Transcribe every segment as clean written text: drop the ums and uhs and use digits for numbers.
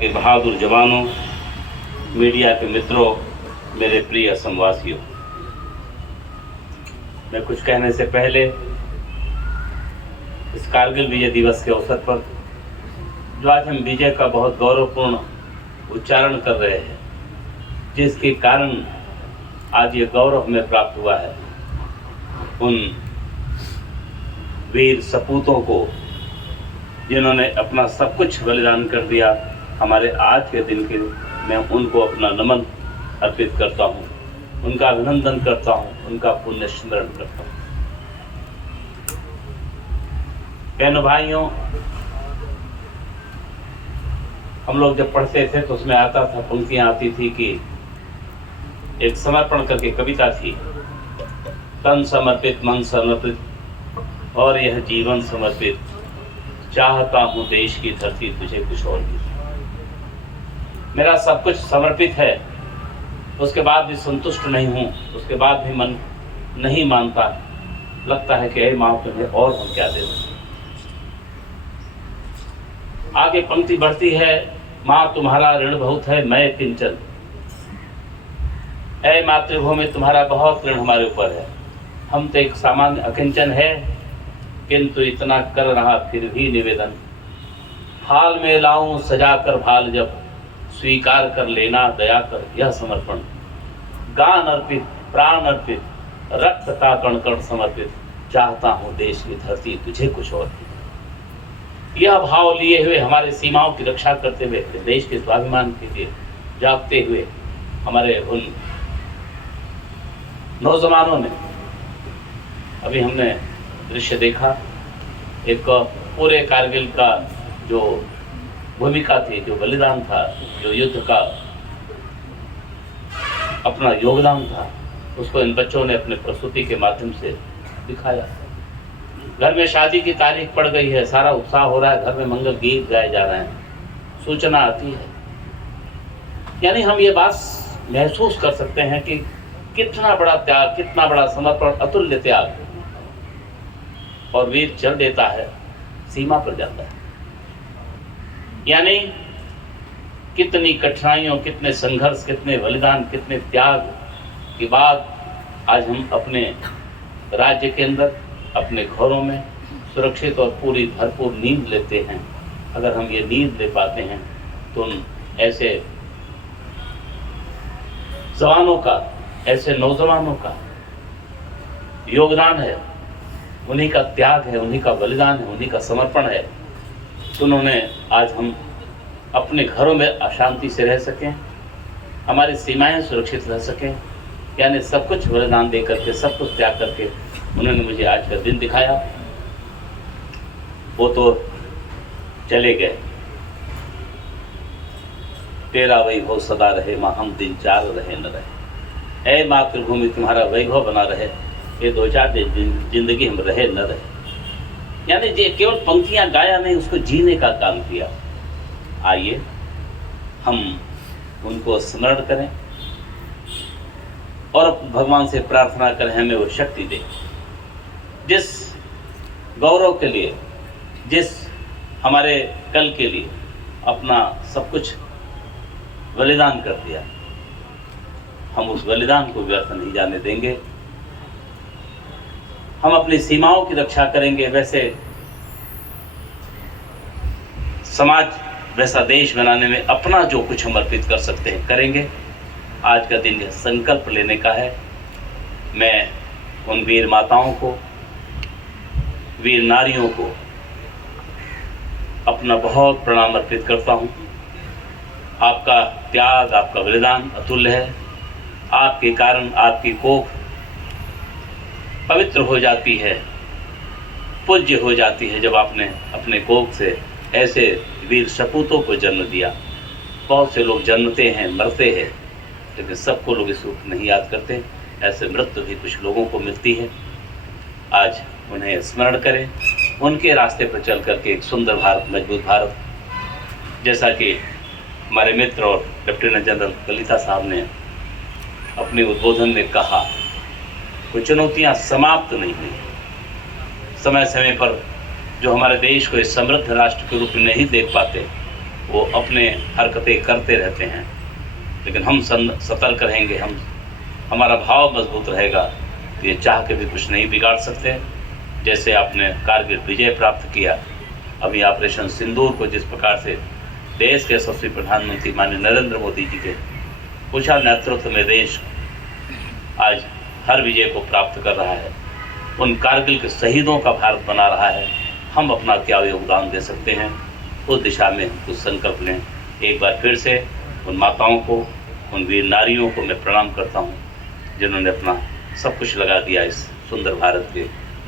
के बहादुर जवानों, मीडिया के मित्रों, मेरे प्रिय असमवासियों, मैं कुछ कहने से पहले इस कारगिल विजय दिवस के अवसर पर, जो आज हम विजय का बहुत गौरवपूर्ण उच्चारण कर रहे हैं, जिसके कारण आज ये गौरव हमें प्राप्त हुआ है, उन वीर सपूतों को जिन्होंने अपना सब कुछ बलिदान कर दिया हमारे आज के दिन के लिए, मैं उनको अपना नमन अर्पित करता हूँ, उनका अभिनंदन करता हूँ, उनका पुण्य स्मरण करता हूँ। बहनों भाइयों, हम लोग जब पढ़ते थे तो उसमें आता था, पंक्तियाँ आती थी कि एक समर्पण करके कविता थी, तन समर्पित मन समर्पित और यह जीवन समर्पित, चाहता हूँ देश की धरती तुझे कुछ और भी। मेरा सब कुछ समर्पित है, उसके बाद भी संतुष्ट नहीं हूँ, उसके बाद भी मन नहीं मानता, लगता है कि हे माँ तुम्हें और हम क्या दे दें। आगे पंक्ति बढ़ती है, माँ तुम्हारा ऋण बहुत है मैं किंचन, ऐ मातृभूमि तुम्हारा बहुत ऋण हमारे ऊपर है, हम तो एक सामान्य अकिंचन है, किंतु इतना कर रहा फिर भी निवेदन, हाल में लाऊं सजा कर भाल जब, स्वीकार कर लेना दया कर यह समर्पण, गान अर्पित प्राण अर्पित रक्त का कण कण समर्पित, चाहता हूँ देश की धरती तुझे कुछ और भी। यह भाव लिए हुए हमारे सीमाओं की रक्षा करते हुए, देश के स्वाभिमान के लिए जागते हुए हमारे उन नौजवानों ने, अभी हमने दृश्य देखा, एक पूरे कारगिल का जो भूमिका थी, जो बलिदान था, जो युद्ध का अपना योगदान था, उसको इन बच्चों ने अपने प्रस्तुति के माध्यम से दिखाया। घर में शादी की तारीख पड़ गई है, सारा उत्साह हो रहा है, घर में मंगल गीत गाए जा रहे हैं, सूचना आती है। यानी हम ये बात महसूस कर सकते हैं कि कितना बड़ा त्याग, कितना बड़ा समर्पण, अतुल्य त्याग, और वीर चल देता है, सीमा पर जाता है। यानी कितनी कठिनाइयों, कितने संघर्ष, कितने बलिदान, कितने त्याग के बाद आज हम अपने राज्य के अंदर, अपने घरों में सुरक्षित और पूरी भरपूर नींद लेते हैं। अगर हम ये नींद ले पाते हैं तो उन ऐसे जवानों का, ऐसे नौजवानों का योगदान है, उन्हीं का त्याग है, उन्हीं का बलिदान है, उन्हीं का समर्पण है, तो उन्होंने आज हम अपने घरों में अशांति से रह सकें, हमारी सीमाएं सुरक्षित रह सकें। यानी सब कुछ बलिदान दे करके, सब कुछ त्याग करके उन्होंने मुझे आज का दिन दिखाया। वो तो चले गए, तेरा वैभव सदा रहे माँ, हम दिन चार रहे न रहे, ऐ मातृभूमि तुम्हारा वैभव बना रहे, ये दो चार दिन जिंदगी हम रहे न रहे। यानी ये केवल पंक्तियां गाया नहीं, उसको जीने का काम किया। आइए हम उनको स्मरण करें और भगवान से प्रार्थना करें हमें वो शक्ति दे, जिस गौरव के लिए, जिस हमारे कल के लिए अपना सब कुछ बलिदान कर दिया, हम उस बलिदान को व्यर्थ नहीं जाने देंगे। हम अपनी सीमाओं की रक्षा करेंगे, वैसे समाज, वैसा देश बनाने में अपना जो कुछ हम अर्पित कर सकते हैं करेंगे। आज का दिन यह संकल्प लेने का है। मैं उन वीर माताओं को, वीर नारियों को अपना बहुत प्रणाम अर्पित करता हूँ। आपका त्याग, आपका बलिदान अतुल्य है। आपके कारण आपकी कोख पवित्र हो जाती है, पूज्य हो जाती है, जब आपने अपने कोख से ऐसे वीर सपूतों को जन्म दिया। बहुत से लोग जन्मते हैं, मरते हैं, लेकिन सबको लोग इस रूप नहीं याद करते। ऐसे मृत्यु भी कुछ लोगों को मिलती है। आज उन्हें स्मरण करें, उनके रास्ते पर चल करके एक सुंदर भारत, मजबूत भारत, जैसा कि हमारे मित्र और लेफ्टिनेंट जनरल कलिता साहब ने अपने उद्बोधन में कहा, कोई चुनौतियाँ समाप्त नहीं हुई। समय समय पर जो हमारे देश को एक समृद्ध राष्ट्र के रूप में नहीं देख पाते, वो अपने हरकतें करते रहते हैं, लेकिन हम सतर्क रहेंगे, हमारा भाव मजबूत रहेगा तो ये चाह के भी कुछ नहीं बिगाड़ सकते। जैसे आपने कारगिल विजय प्राप्त किया, अभी ऑपरेशन सिंदूर को जिस प्रकार से देश के यशस्वी प्रधानमंत्री माननीय नरेंद्र मोदी जी के कुशल नेतृत्व में देश आज हर विजय को प्राप्त कर रहा है, उन कारगिल के शहीदों का भारत बना रहा है, हम अपना क्या योगदान दे सकते हैं, उस दिशा में कुछ संकल्प लें। एक बार फिर से उन माताओं को, उन वीर नारियों को मैं प्रणाम करता हूँ जिन्होंने अपना सब कुछ लगा दिया इस सुंदर भारत के,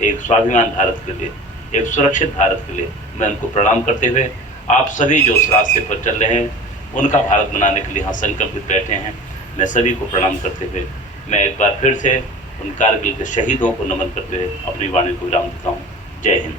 एक स्वाभिमान भारत के लिए, एक सुरक्षित भारत के लिए। मैं उनको प्रणाम करते हुए आप सभी जो उस रास्ते पर चल रहे हैं, उनका भारत बनाने के लिए यहाँ संकल्पित बैठे हैं, मैं सभी को प्रणाम करते हुए मैं एक बार फिर से उन कारगिल के शहीदों को नमन करते हुए अपनी वाणी को विराम देता हूँ। जय हिंद।